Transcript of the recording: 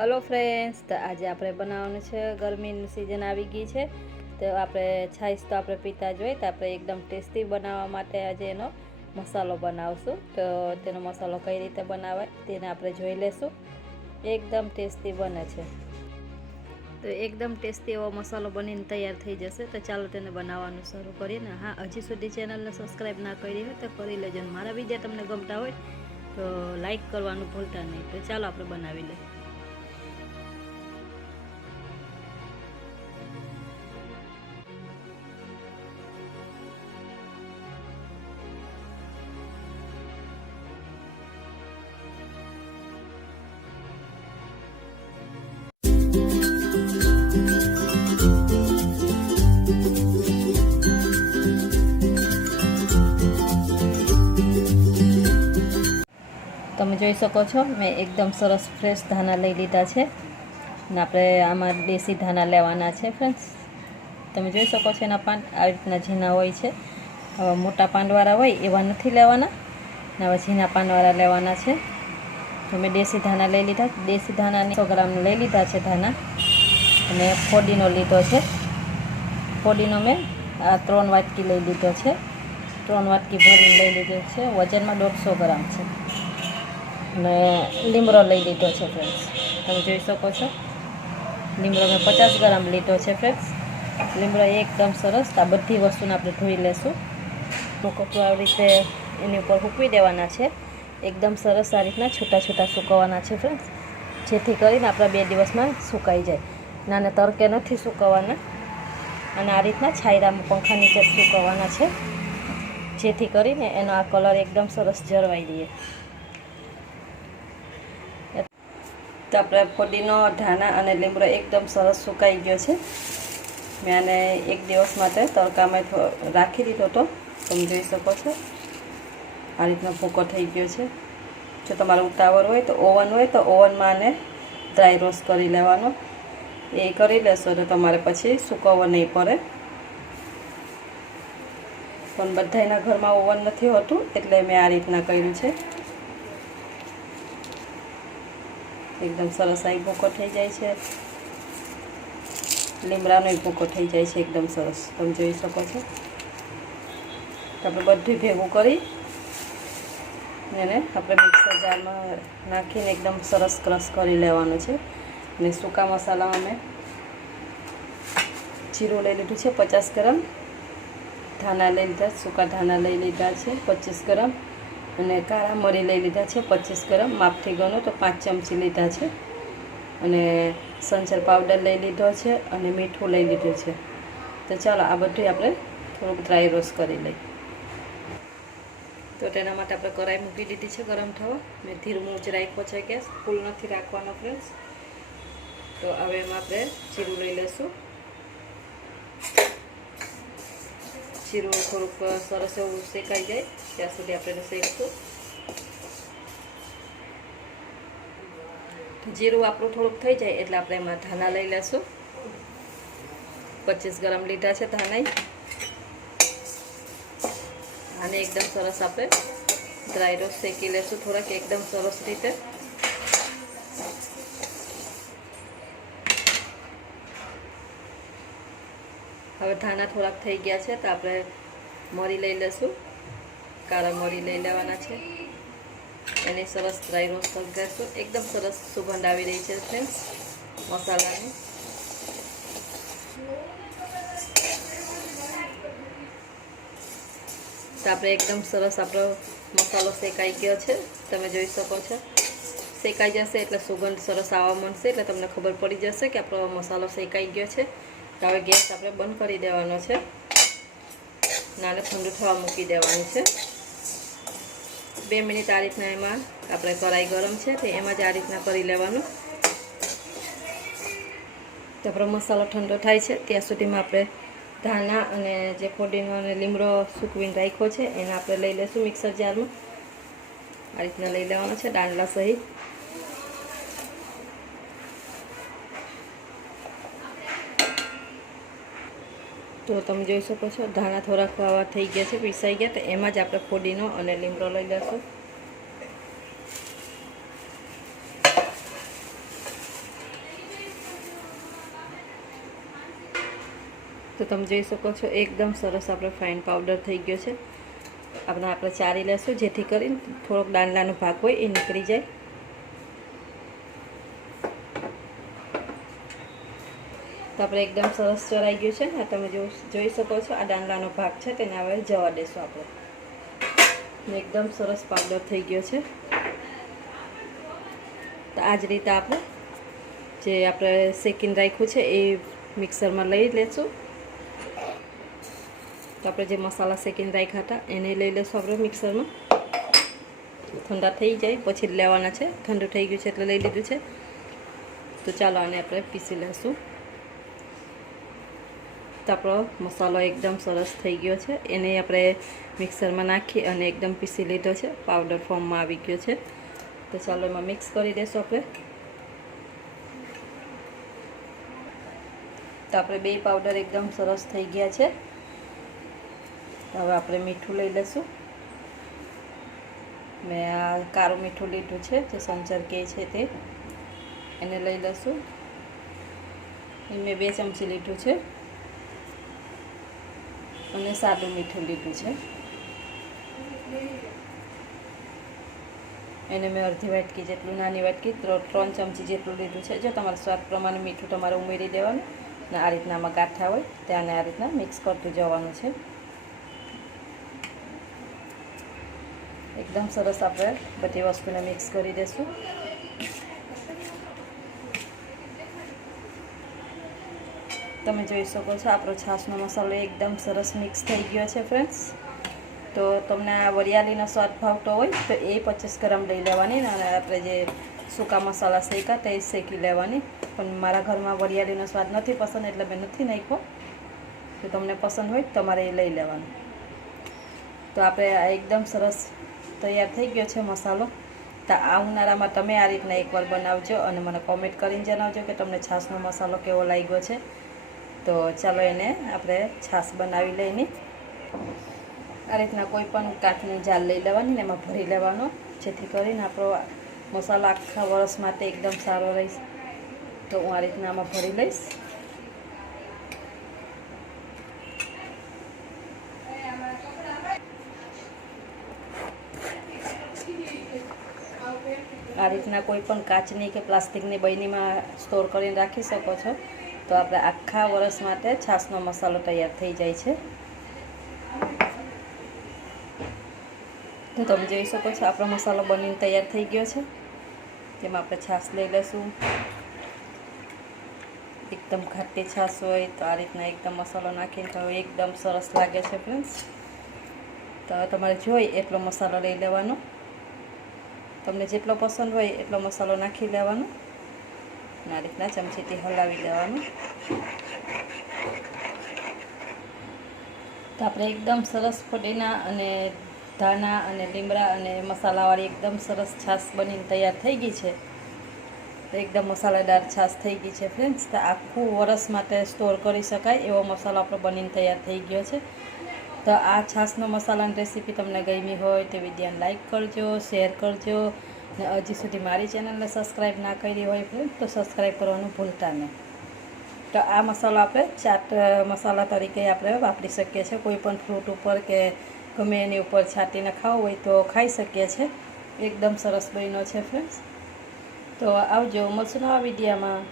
Hello friends તો આજે આપણે બનાવવાનું છે. ગરમીની સિઝન આવી ગઈ છે. તો આપણે છાશ તો આપણે પીતા જ હોય. તો આપણે એકદમ ટેસ્ટી બનાવવા માટે આજે એનો મસાલો બનાવશું. તો તેનો મસાલો કઈ રીતે બનાવાય તેને આપણે જોઈ લેશું. એકદમ ટેસ્ટી બને છે. તો એકદમ ટેસ્ટી એવો મસાલો બનીને તૈયાર થઈ જશે. તો ચાલો તેને બનાવવાનું શરૂ કરીએ ને. હા, હજી સુધી ચેનલને સબસ્ક્રાઈબ ના કરી હોય તો કરી લેજો. મારા વીડિયો તમને ગમતા હોય તો લાઈક કરવાનું ભૂલતા નહીં. તો ચાલો આપણે બનાવી લઈએ. તમે જોઈ શકો છો, મેં એકદમ સરસ ફ્રેશ ધાના લઈ લીધા છે. અને આપણે આમાં દેશી ધાના લેવાના છે ફ્રેન્ડ્સ તમે જોઈ શકો છો એના પાન, આવી રીતના ઝીણા હોય છે. હવે મોટા પાંડવાળા હોય એવા નથી લેવાના. ને હવે ઝીણા પાનવાળા લેવાના છે. તો મેં દેશી ધાણા લઈ લીધા. દેશી ધાણા સો ગ્રામ લઈ લીધા છે ધાના અને ફોડીનો લીધો છે. ફોડીનો મેં, આ ત્રણ વાટકી લઈ લીધો છે. ત્રણ વાટકી ભરીને લઈ લીધો છે. વજનમાં દોઢસો ગ્રામ છે. અને લીમડો લઈ લીધો છે ફ્રેન્ડ્સ તમે જોઈ શકો છો. લીમડો મેં પચાસ ગ્રામ લીધો છે ફ્રેન્ડ્સ લીમડો એકદમ સરસ. આ બધી વસ્તુને આપણે ધોઈ લેશું. કપડું આવી રીતે એની ઉપર હૂકવી દેવાના છે. એકદમ સરસ આ રીતના છૂટા છૂટા સૂકવવાના છે ફ્રેન્ડ્સ જેથી કરીને આપણા બે દિવસમાં સુકાઈ જાય. નાના તડકે નથી સૂકવવાના અને આ રીતના છાયરામાં પંખા નીચે સૂકવવાના છે. જેથી કરીને એનો આ કલર એકદમ સરસ જળવાઈ દઈએ તો આપણે ફોડીનો ધાણા અને લીમડો એકદમ સરસ સુકાઈ ગયો છે. મેં આને એક દિવસ માટે તડકામાં રાખી દીધો હતો. તમે જોઈ શકો છો. આ રીતનો ભૂકો થઈ ગયો છે. જો તમારો ઉતાવળ હોય તો ઓવન હોય તો ઓવનમાં આને ડ્રાય રોસ્ટ કરી લેવાનો. એ કરી લેશો તો તમારે પછી સૂકવવો નહીં પડે. પણ બધાના ઘરમાં ઓવન નથી હોતું એટલે મેં આ રીતના કર્યું છે. એકદમ સરસ આ ભૂકો થઈ જાય છે. લીમડાનો ભૂકો થઈ જાય છે. એકદમ સરસ. તમે જોઈ શકો છો. આપણે બધું ભેગું કરી એને આપણે મિક્સર જારમાં નાખીને એકદમ સરસ ક્રશ કરી લેવાનું છે. અને સૂકા મસાલામાં મેં જીરું લઈ લીધું છે, પચાસ ગ્રામ. ધાના લઈ લીધા, સૂકા ધાના લઈ લીધા છે, પચીસ ગ્રામ. અને કાળા મરી લઈ લીધા છે, પચીસ ગ્રામ. માપથી ગણો તો પાંચ ચમચી લીધા છે. અને સંચર પાવડર લઈ લીધો છે અને મીઠું લઈ લીધું છે. તો ચાલો આ બધું આપણે થોડુંક ડ્રાય રોસ્ટ કરી લઈએ. તો તેના માટે આપણે કરાઈ મૂકી દીધી છે ગરમ થવા. મેં ધીરમું જ રાખ્યો છે ગેસ. ફૂલ નથી રાખવાનો ફ્રેન્ડ્સ તો હવે એમાં આપણે જીરું લઈ લઈશું. જીરું થોડુંક સરસ એવું શેકાઈ જાય. ત્યાં સુધી આપણે શેકશું. જીરું આપણું થોડુંક થઈ જાય એટલે આપણે એમાં ધાના લઈ લઈશું. પચીસ ગ્રામ લીધા છે ધાના આને એકદમ સરસ આપણે ડ્રાય રોસ્ટ શેકી લેશું થોડાક, એકદમ સરસ રીતે. હવે ધાણા થોડાક થઈ ગયા છે, તો આપણે મરી લઈ લઈશું કાળા મરી લઈ લેવાના છે. એની સરસ ડ્રાય રોસ્ટ કરશું એકદમ સરસ સુગંધ આવી રહી છે ફ્રેન્ડ મસાલાની. તો આપણે એકદમ સરસ આપણો મસાલો શેકાઈ ગયો છે. તમે જોઈ શકો છો. શેકાઈ જશે એટલે સુગંધ સરસ આવવા મળશે એટલે તમને ખબર પડી જશે કે આપણો મસાલો શેકાઈ ગયો છે. તો હવે ગેસ આપણે બંધ કરી દેવાનો છે. નાને ઠંડુ થવા મૂકી દેવાનું છે. બે મિનિટ આ રીતના એમાં આપણે કરાઈ ગરમ છે તો એમાં જ આ રીતના કરી લેવાનું. તો આપણો મસાલો ઠંડો થાય છે. ત્યાં સુધીમાં આપણે ધાણા અને જે ફોડીનો અને લીમડો સૂકવીને રાખ્યો છે, એને આપણે લઈ લઈશું મિક્સર જારમાં. આ રીતના લઈ લેવાનો છે, દાંડલા સહિત. તો તમે જોઈ શકો છો, ધાણા થોડાક થઈ ગયા છે, પીસાઈ ગયા, તો એમાં જ આપણે ફોડીનો અને લીમડો લઈ લઈશું. તમે જોઈ શકો છો, એકદમ સરસ આપણે ફાઇન પાવડર થઈ ગયો છે. આપણે આપણે ચારી લેશું, જેથી કરીને થોડોક દાંડલાનો ભાગ હોય એ નીકળી જાય. તો આપણે એકદમ સરસ ચરાઈ ગયું છે ને તમે જોઈ શકો છો, આ દાંડલાનો ભાગ છે, તેને હવે જવા દેશું આપણે. એકદમ સરસ પાવડર થઈ ગયો છે. તો આ જ રીતે આપણે જે આપણે શેકીને રાખ્યું છે, એ મિક્સરમાં લઈ લેશું. તો આપણે જે મસાલા શેકીને રાખ્યા હતા, એને લઈ લેશું આપણે મિક્સરમાં. ઠંડા થઈ જાય, પછી લેવાના છે. ઠંડુ થઈ ગયું છે એટલે લઈ લીધું છે. તો ચાલો આને આપણે પીસી લઈશું તો આપણો મસાલો એકદમ સરસ થઈ ગયો છે. એને આપણે મિક્સરમાં નાખી અને એકદમ પીસી લીધો છે. પાવડર ફોર્મમાં આવી ગયો છે. તો ચાલો એમાં મિક્સ કરી દઈશું આપણે. તો આપણે બે પાવડર એકદમ સરસ થઈ ગયા છે. હવે આપણે મીઠું લઈ લઈશું. મેં આ કાળું મીઠું લીધું છે, જે સંચર કે છે તે. એને લઈ લઈશું. મેં બે ચમચી લીધું છે. અને સાદું મીઠું લીધું છે. એને મેં અડધી વાટકી જેટલું, નાની વાટકી ત્રણ ચમચી જેટલું લીધું છે. જો તમારા સ્વાદ પ્રમાણે મીઠું તમારે ઉમેરી દેવાનું. ને આ રીતના આમાં ગાંઠા હોય, ત્યાંને આ રીતના મિક્સ કરતું જવાનું છે. એકદમ સરસ આપણે બધી વસ્તુને મિક્સ કરી દઈશું તમે જોઈ શકો છો, આપણો છાશનો મસાલો એકદમ સરસ મિક્સ થઈ ગયો છે ફ્રેન્ડ્સ તો તમને આ વરિયાળીનો સ્વાદ ભાવતો હોય, તો એ પચીસ ગ્રામ લઈ લેવાની અને આપણે જે સૂકા મસાલા શેકા તે શેકી લેવાની. પણ મારા ઘરમાં વરિયાળીનો સ્વાદ નથી પસંદ, એટલે મેં નથી નાખ્યો. તો તમને પસંદ હોય તમારે એ લઈ લેવાનું. તો આપણે આ એકદમ સરસ તૈયાર થઈ ગયો છે મસાલો. તો આ ઉનાળામાં તમે આ રીતના એકવાર બનાવજો અને મને કોમેન્ટ કરીને જણાવજો કે તમને છાશનો મસાલો કેવો લાગ્યો છે. તો ચાલો એને આપણે છાશ બનાવી લઈને આ રીતના કોઈ પણ કાચની જાલ લઈ લેવાની ને એમાં ભરી લેવાનો. જેથી કરીને આપણો મસાલો આખા વરસ માટે એકદમ સારો રહીશ તો હું આ રીતના આમાં ભરી લઈશ. આ રીતના કોઈ પણ કાચની કે પ્લાસ્ટિકની બૈનીમાં સ્ટોર કરીને રાખી શકો છો. તો આપણે આખા વરસ માટે છાશનો મસાલો તૈયાર થઈ જાય છે. તો તમે જોઈ શકો છો, આપણો મસાલો બનીને તૈયાર થઈ ગયો છે. તેમાં આપણે છાશ લઈ લઈશું. એકદમ ઘાટી છાશ હોય તો આ રીતના એકદમ મસાલો નાખીને તો એકદમ સરસ લાગે છે ફ્રેન્ડ્સ તો તમારે જોઈ એટલો મસાલો લઈ લેવાનો. તમને જેટલો પસંદ હોય એટલો મસાલો નાખી લેવાનો. આ રીતના ચમચીથી હલાવી દેવાનું. તો આપણે એકદમ સરસ ફોડીના અને ધાણા અને લીમડા અને મસાલાવાળી એકદમ સરસ છાશ બનીને તૈયાર થઈ ગઈ છે. તો એકદમ મસાલેદાર છાશ થઈ ગઈ છે ફ્રેન્ડ્સ તો આખું વરસ માટે સ્ટોર કરી શકાય એવો મસાલો આપણો બનીને તૈયાર થઈ ગયો છે. તો આ છાશનો મસાલાની રેસીપી તમને ગમી હોય તો વિડીયોને લાઇક કરજો, શેર કરજો ને હજી સુધી મારી ચેનલને સબસ્ક્રાઈબ ના કરી હોય તો સબસ્ક્રાઈબ કરવાનું ભૂલતા નહીં. તો આ મસાલો આપણે ચાટ મસાલા તરીકે આપણે વાપરી શકીએ છીએ. કોઈ પણ ફ્રૂટ ઉપર કે ગમે એની ઉપર છાંટીને ખાવું હોય તો ખાઈ શકીએ છીએ. એકદમ સરસ બન્યો છે ફ્રેન્ડ્સ તો આવજો મળશું નવા વિડીયામાં